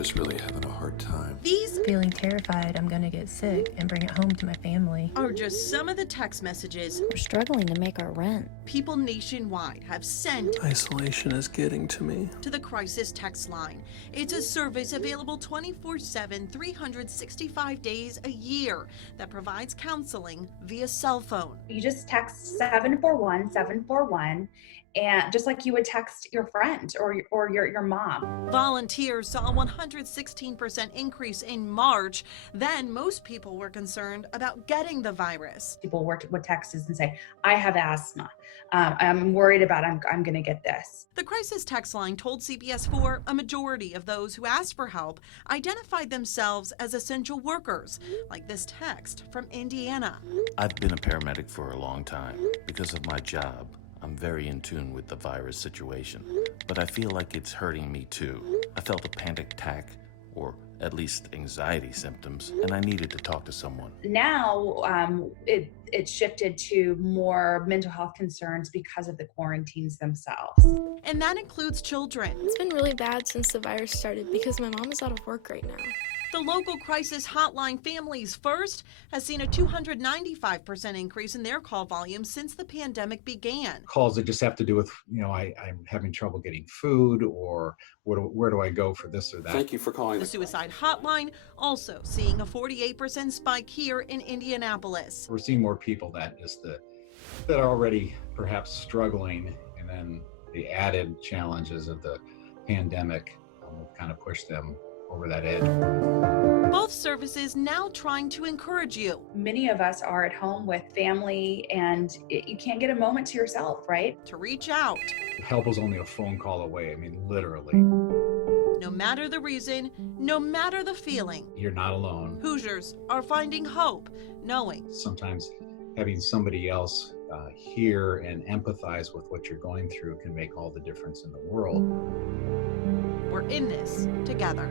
just really having a hard time. These Feeling terrified I'm gonna get sick and bring it home to my family. are just some of the text messages We're struggling to make our rent. people nationwide have sent Isolation is getting to me. to the crisis text line. It's a service available 24/7, 365 days a year that provides counseling via cell phone. You just text 741 741, and just like you would text your friend or your mom. Volunteers saw a 116% increase in March. Then most people were concerned about getting the virus. People would text us and say, I have asthma. I'm worried about I'm going to get this. The crisis text line told CBS4 a majority of those who asked for help identified themselves as essential workers, like this text from Indiana. I've been a paramedic for a long time. Because of my job, I'm very in tune with the virus situation, but I feel like it's hurting me too. I felt a panic attack, or at least anxiety symptoms, and I needed to talk to someone. Now it shifted to more mental health concerns because of the quarantines themselves. And that includes children. It's been really bad since the virus started because my mom is out of work right now. The local crisis hotline Families First has seen a 295% increase in their call volume since the pandemic began. Calls that just have to do with, I'm having trouble getting food, or where do I go for this or that. Thank you for calling. The suicide hotline also seeing a 48% spike here in Indianapolis. We're seeing more people that are already perhaps struggling, and then the added challenges of the pandemic will kind of push them over that edge. Both services now trying to encourage you. Many of us are at home with family, and you can't get a moment to yourself, right? To reach out. Help is only a phone call away. I mean, literally. No matter the reason, no matter the feeling, You're not alone. Hoosiers are finding hope, knowing Sometimes having somebody else hear and empathize with what you're going through can make all the difference in the world. we're in this together.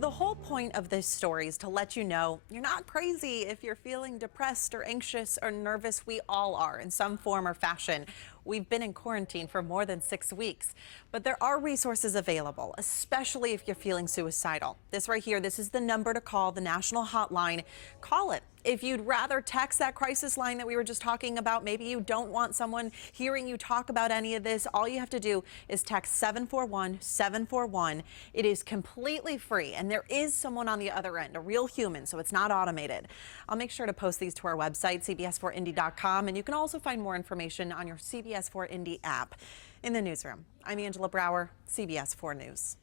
The whole point of this story is to let you know you're not crazy if you're feeling depressed or anxious or nervous. We all are in some form or fashion. We've been in quarantine for more than 6 weeks, but there are resources available, especially if you're feeling suicidal. This right here, this is the number to call, the national hotline. Call it. If you'd rather text that crisis line that we were just talking about, maybe you don't want someone hearing you talk about any of this, all you have to do is text 741-741. It is completely free, and there is someone on the other end, a real human, so it's not automated. I'll make sure to post these to our website, cbs4indy.com, and you can also find more information on your CBS4 Indy app. In the newsroom, I'm Angela Brower, CBS4 News.